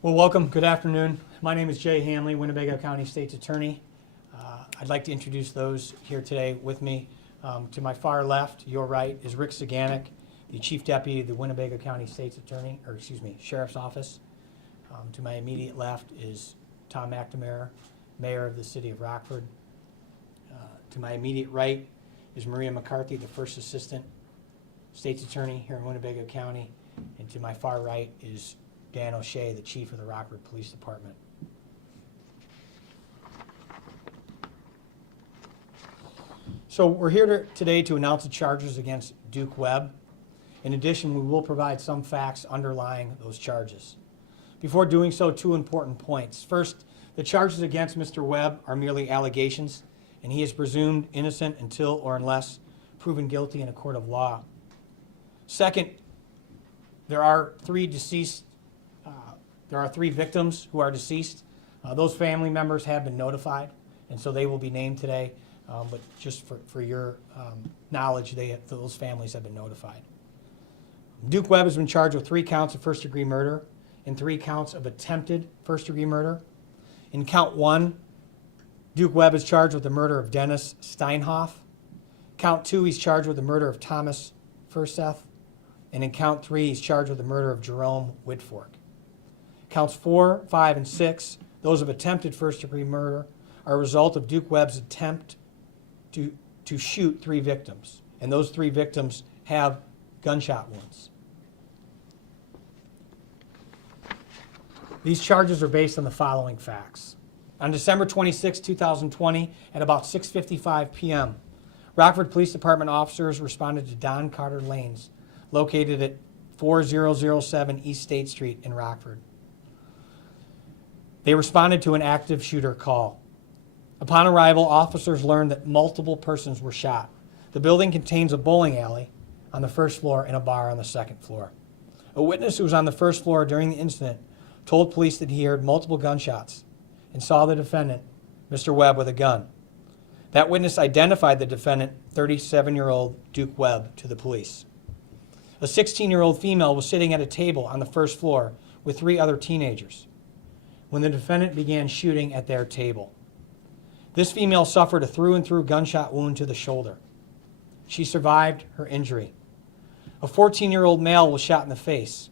Well, welcome. Good afternoon. My name is Jay Hanley, Winnebago County State's Attorney. I'd like to introduce those here today with me. To my far left, your right, is Rick Saganek, the Chief Deputy of the Winnebago County State's Attorney, Sheriff's Office. To my immediate left is Tom McNamara, Mayor of the City of Rockford. To my immediate right is Maria McCarthy, the First Assistant State's Attorney here in Winnebago County. And to my far right is Dan O'Shea, the Chief of the Rockford Police Department. So we're here today to announce the charges against Duke Webb. In addition, we will provide some facts underlying those charges. Before doing so, two important points. First, the charges against Mr. Webb are merely allegations, and he is presumed innocent until or unless proven guilty in a court of law. Second, there are three victims who are deceased. Those family members have been notified, and so they will be named today. But just for your knowledge, those families have been notified. Duke Webb has been charged with 3 counts of first-degree murder and 3 counts of attempted first-degree murder. In count 1, Duke Webb is charged with the murder of Dennis Steinhoff. Count 2, he's charged with the murder of Thomas Furseth. And in count 3, he's charged with the murder of Jerome Whitfork. Counts 4, 5, and 6, those of attempted first-degree murder, are a result of Duke Webb's attempt to shoot 3 victims. And those 3 victims have gunshot wounds. These charges are based on the following facts. On December 26, 2020, at about 6:55 p.m., Rockford Police Department officers responded to Don Carter Lanes, located at 4007 East State Street in Rockford. They responded to an active shooter call. Upon arrival, officers learned that multiple persons were shot. The building contains a bowling alley on the first floor and a bar on the second floor. A witness who was on the first floor during the incident told police that he heard multiple gunshots and saw the defendant, Mr. Webb, with a gun. That witness identified the defendant, 37-year-old Duke Webb, to the police. A 16-year-old female was sitting at a table on the first floor with 3 other teenagers when the defendant began shooting at their table. This female suffered a through-and-through gunshot wound to the shoulder. She survived her injury. A 14-year-old male was shot in the face.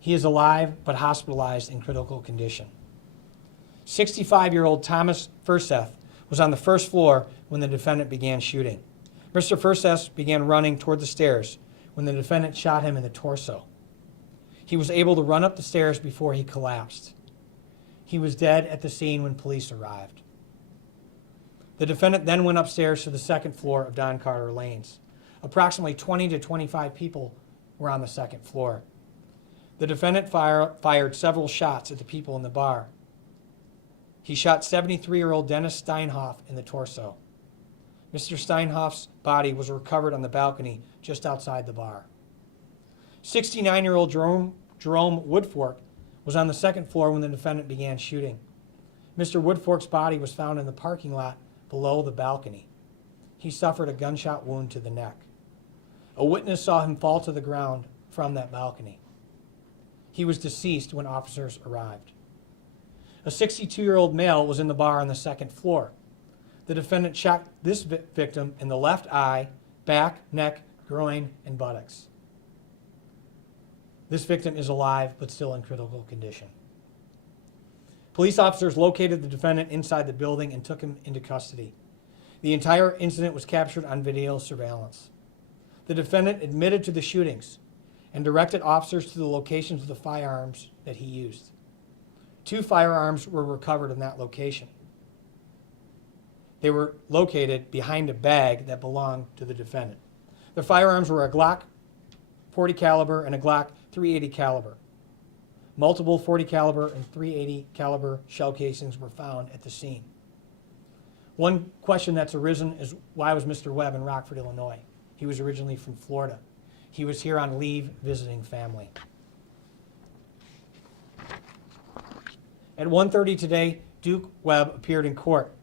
He is alive but hospitalized in critical condition. 65-year-old Thomas Furseth was on the first floor when the defendant began shooting. Mr. Furseth began running toward the stairs when the defendant shot him in the torso. He was able to run up the stairs before he collapsed. He was dead at the scene when police arrived. The defendant then went upstairs to the second floor of Don Carter Lanes. Approximately 20 to 25 people were on the second floor. The defendant fired several shots at the people in the bar. He shot 73-year-old Dennis Steinhoff in the torso. Mr. Steinhoff's body was recovered on the balcony just outside the bar. 69-year-old Jerome Woodfork was on the second floor when the defendant began shooting. Mr. Woodfork's body was found in the parking lot below the balcony. He suffered a gunshot wound to the neck. A witness saw him fall to the ground from that balcony. He was deceased when officers arrived. A 62-year-old male was in the bar on the second floor. The defendant shot this victim in the left eye, back, neck, groin, and buttocks. This victim is alive but still in critical condition. Police officers located the defendant inside the building and took him into custody. The entire incident was captured on video surveillance. The defendant admitted to the shootings and directed officers to the locations of the firearms that he used. 2 firearms were recovered in that location. They were located behind a bag that belonged to the defendant. The firearms were a Glock .40 caliber and a Glock .380 caliber. Multiple .40 caliber and .380 caliber shell casings were found at the scene. One question that's arisen is, why was Mr. Webb in Rockford, Illinois? He was originally from Florida. He was here on leave visiting family. At 1:30 today, Duke Webb appeared in court.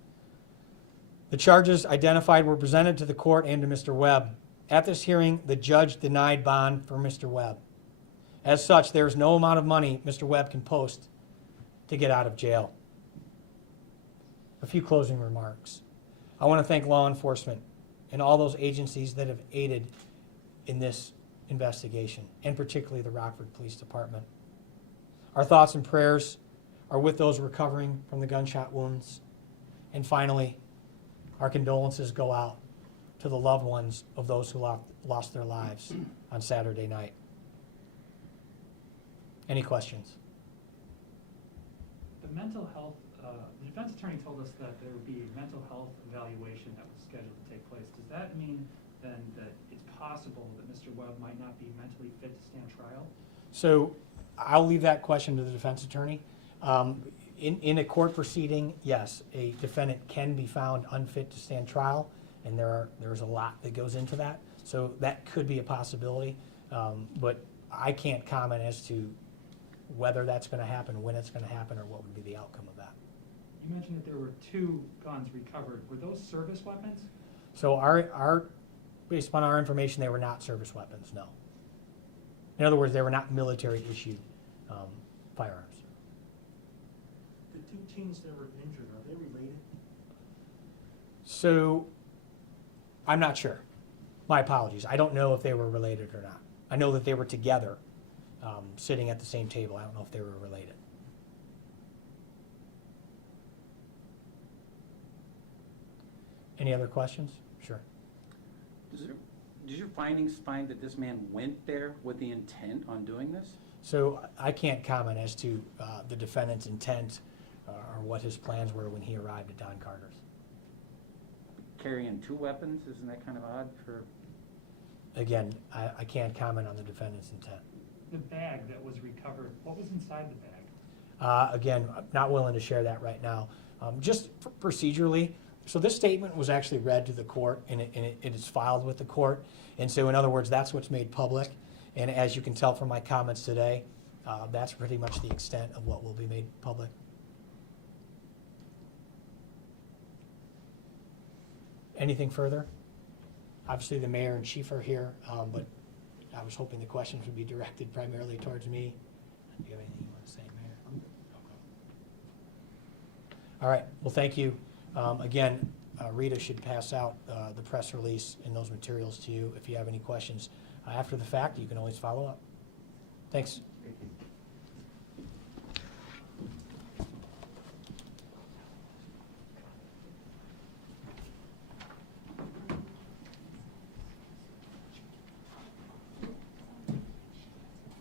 The charges identified were presented to the court and to Mr. Webb. At this hearing, the judge denied bond for Mr. Webb. As such, there is no amount of money Mr. Webb can post to get out of jail. A few closing remarks. I want to thank law enforcement and all those agencies that have aided in this investigation, and particularly the Rockford Police Department. Our thoughts and prayers are with those recovering from the gunshot wounds. And finally, our condolences go out to the loved ones of those who lost their lives on Saturday night. Any questions? The mental health, the defense attorney told us that there would be a mental health evaluation that was scheduled to take place. Does that mean then that it's possible that Mr. Webb might not be mentally fit to stand trial? So I'll leave that question to the defense attorney. In a court proceeding, yes, a defendant can be found unfit to stand trial, and there's a lot that goes into that. So that could be a possibility, but I can't comment as to whether that's going to happen, when it's going to happen, or what would be the outcome of that. You mentioned that there were 2 guns recovered. Were those service weapons? So based upon our information, they were not service weapons, no. In other words, they were not military-issued firearms. The 2 teens that were injured, are they related? So I'm not sure. My apologies. I don't know if they were related or not. I know that they were together, sitting at the same table. I don't know if they were related. Any other questions? Sure. Did your findings find that this man went there with the intent on doing this? So I can't comment as to the defendant's intent or what his plans were when he arrived at Don Carter's. Carrying 2 weapons, isn't that kind of odd for? Again, I can't comment on the defendant's intent. The bag that was recovered, what was inside the bag? Again, I'm not willing to share that right now. Just procedurally, so this statement was actually read to the court, and it is filed with the court. And so in other words, that's what's made public. And as you can tell from my comments today, that's pretty much the extent of what will be made public. Anything further? Obviously, the mayor and chief are here, but I was hoping the questions would be directed primarily towards me. Do you have anything you want to say, Mayor? Okay. All right. Well, thank you. Again, Rita should pass out the press release and those materials to you. If you have any questions after the fact, you can always follow up. Thanks. Thank you.